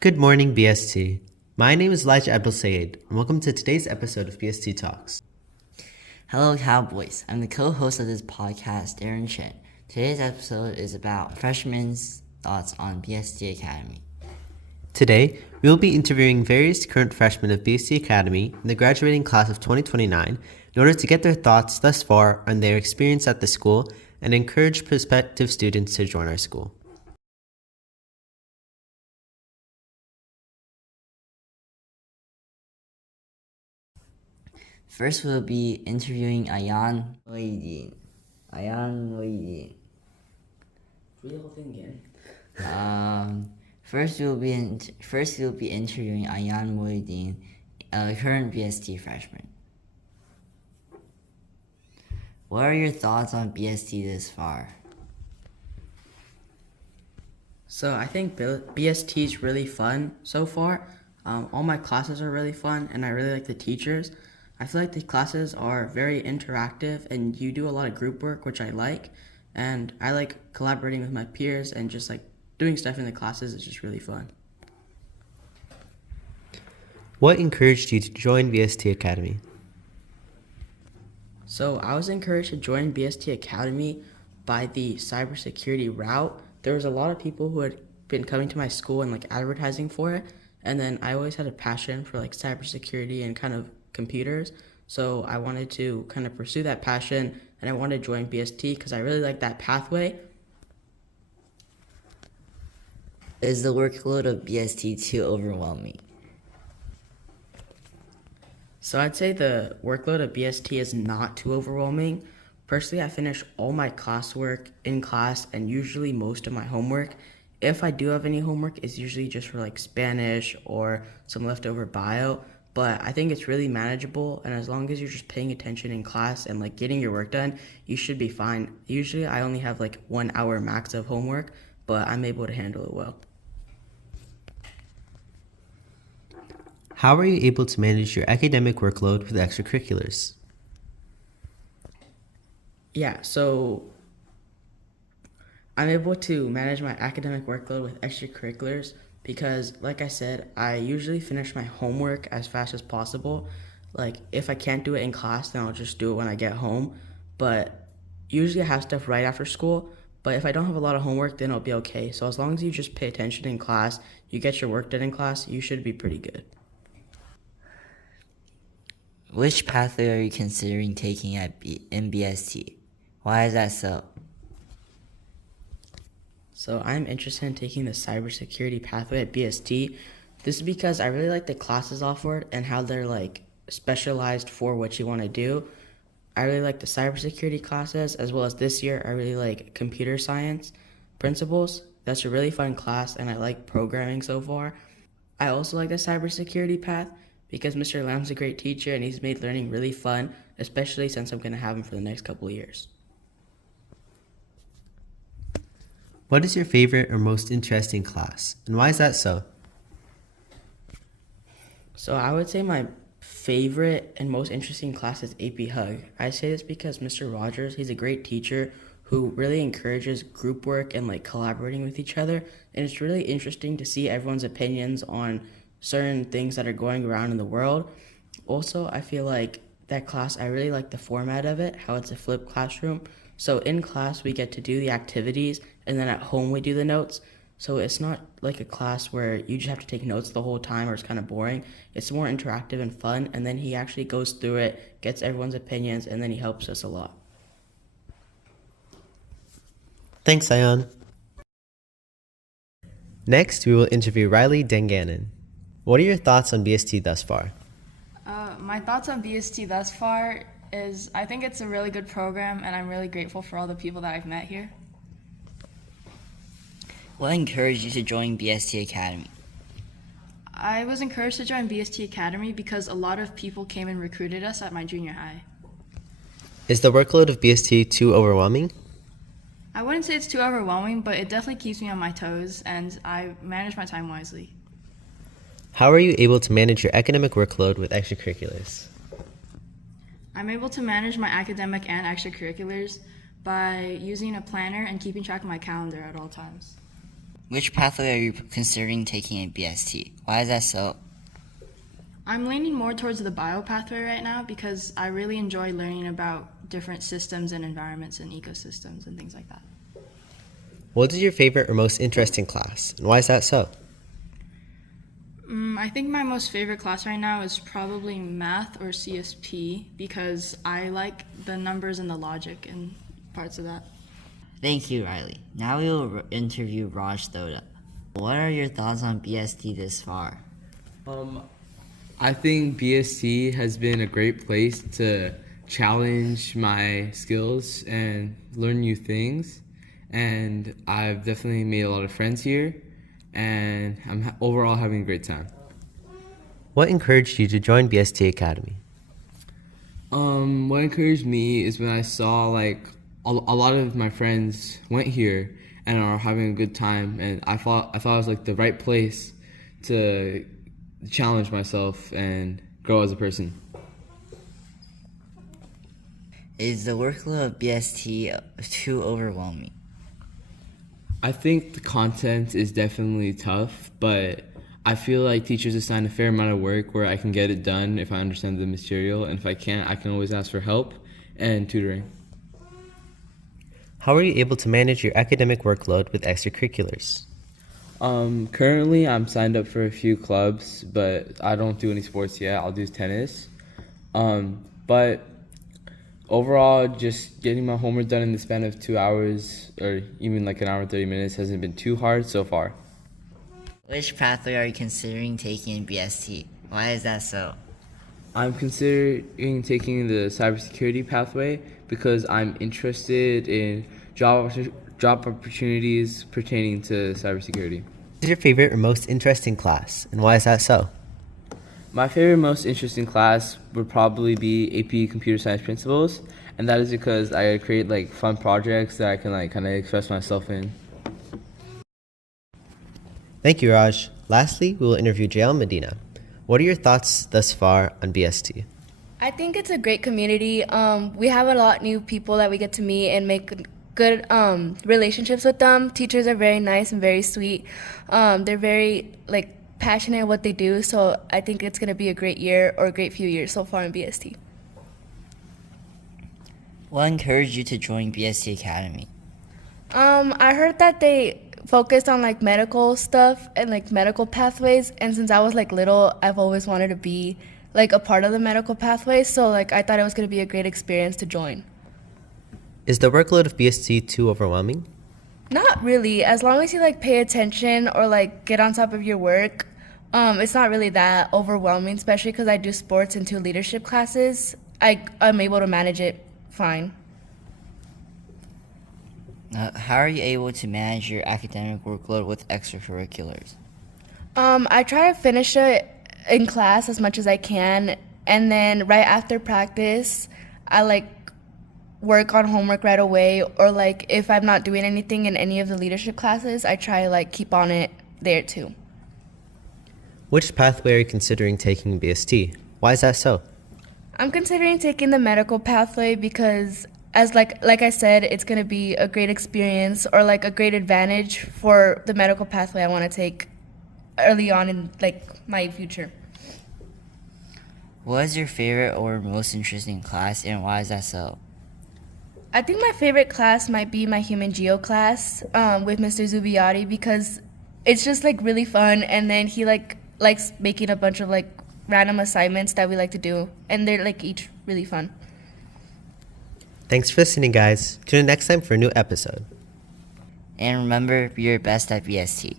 Good morning, BST. My name is Elijah Abdul Sayed, and welcome to today's episode of BST Talks. Hello, Cowboys. I'm the co-host of this podcast, Darren Shen. Today's episode is about Freshmen's thoughts on BST Academy. Today, we will be interviewing various current freshmen of BST Academy in the graduating class of 2029 in order to get their thoughts thus far on their experience at the school and encourage prospective students to join our school. First, we'll be interviewing Ayan Moidin. Read the whole thing again. First, we'll be interviewing Ayan Moidin, a current BST freshman. What are your thoughts on BST this far? So I think BST is really fun so far. All my classes are really fun, and I really like the teachers. I feel like the classes are very interactive, and you do a lot of group work, which I like. And I like collaborating with my peers and just like doing stuff in the classes. It's just really fun. What encouraged you to join BST Academy? So I was encouraged to join BST Academy by the cybersecurity route. There was a lot of people who had been coming to my school and like advertising for it, and then I always had a passion for like cybersecurity and kind of computers. So I wanted to kind of pursue that passion, and I wanted to join BST because I really like that pathway. Is the workload of BST too overwhelming? So I'd say the workload of BST is not too overwhelming. Personally, I finish all my classwork in class and usually most of my homework. If I do have any homework, it's usually just for like Spanish or some leftover bio. But I think it's really manageable, and as long as you're just paying attention in class and like getting your work done, you should be fine. Usually I only have like 1 hour max of homework, but I'm able to handle it well. How are you able to manage your academic workload with extracurriculars? Yeah, so I'm able to manage my academic workload with extracurriculars because, like I said, I usually finish my homework as fast as possible. Like, if I can't do it in class, then I'll just do it when I get home. But usually I have stuff right after school. But if I don't have a lot of homework, then it'll be okay. So as long as you just pay attention in class, you get your work done in class, you should be pretty good. Which pathway are you considering taking in BST? Why is that so? So I'm interested in taking the cybersecurity pathway at BST. This is because I really like the classes offered and how they're like specialized for what you want to do. I really like the cybersecurity classes, as well as this year I really like computer science principles. That's a really fun class, and I like programming so far. I also like the cybersecurity path because Mr. Lamb's a great teacher and he's made learning really fun, especially since I'm going to have him for the next couple of years. What is your favorite or most interesting class, and why is that so? So I would say my favorite and most interesting class is AP Hug. I say this because Mr. Rogers, he's a great teacher who really encourages group work and like collaborating with each other. And it's really interesting to see everyone's opinions on certain things that are going around in the world. Also, I feel like that class, I really like the format of it, how it's a flipped classroom. So in class, we get to do the activities, and then at home, we do the notes. So it's not like a class where you just have to take notes the whole time or it's kind of boring. It's more interactive and fun, and then he actually goes through it, gets everyone's opinions, and then he helps us a lot. Thanks, Ayan. Next, we will interview Riley Denganen. What are your thoughts on BST thus far? My thoughts on BST thus far is I think it's a really good program, and I'm really grateful for all the people that I've met here. What encouraged you to join BST Academy? I was encouraged to join BST Academy because a lot of people came and recruited us at my junior high. Is the workload of BST too overwhelming? I wouldn't say it's too overwhelming, but it definitely keeps me on my toes, and I manage my time wisely. How are you able to manage your academic workload with extracurriculars? I'm able to manage my academic and extracurriculars by using a planner and keeping track of my calendar at all times. Which pathway are you considering taking in BST? Why is that so? I'm leaning more towards the bio pathway right now because I really enjoy learning about different systems and environments and ecosystems and things like that. What is your favorite or most interesting class, and why is that so? I think my most favorite class right now is probably math or CSP because I like the numbers and the logic and parts of that. Thank you, Riley. Now we will interview Raj Thoda. What are your thoughts on BST this far? I think BST has been a great place to challenge my skills and learn new things. And I've definitely made a lot of friends here, and I'm overall having a great time. What encouraged you to join BST Academy? What encouraged me is when I saw like a lot of my friends went here and are having a good time, and I thought it was like the right place to challenge myself and grow as a person. Is the workload of BST too overwhelming? I think the content is definitely tough, but I feel like teachers assign a fair amount of work where I can get it done if I understand the material, and if I can't, I can always ask for help and tutoring. How are you able to manage your academic workload with extracurriculars? Currently, I'm signed up for a few clubs, but I don't do any sports yet. I'll do tennis. But overall, just getting my homework done in the span of 2 hours, or even like an hour and 30 minutes, hasn't been too hard so far. Which pathway are you considering taking in BST? Why is that so? I'm considering taking the cybersecurity pathway because I'm interested in job opportunities pertaining to cybersecurity. What is your favorite or most interesting class, and why is that so? My favorite, most interesting class would probably be AP Computer Science Principles, and that is because I create like fun projects that I can like kind of express myself in. Thank you, Raj. Lastly, we will interview JL Medina. What are your thoughts thus far on BST? I think it's a great community. We have a lot of new people that we get to meet and make good relationships with them. Teachers are very nice and very sweet. They're very passionate at what they do. So I think it's going to be a great year or a great few years so far in BST. What encouraged you to join BST Academy? I heard that they focused on medical stuff and medical pathways, and since I was little, I've always wanted to be a part of the medical pathway, so I thought it was going to be a great experience to join. Is the workload of BST too overwhelming? Not really. As long as you pay attention or get on top of your work, it's not really that overwhelming, especially because I do sports and 2 leadership classes. I'm able to manage it fine. How are you able to manage your academic workload with extracurriculars? I try to finish it in class as much as I can, and then right after practice, I work on homework right away, or if I'm not doing anything in any of the leadership classes, I try to keep on it there too. Which pathway are you considering taking in BST? Why is that so? I'm considering taking the medical pathway because as like I said, it's going to be a great experience or a great advantage for the medical pathway I want to take early on in my future. What is your favorite or most interesting class, and why is that so? I think my favorite class might be my human geo class with Mr. Zubiotti because it's just really fun, and then he likes making a bunch of random assignments that we like to do, and they're each really fun. Thanks for listening, guys. Tune in next time for a new episode. And remember, be your best at BST.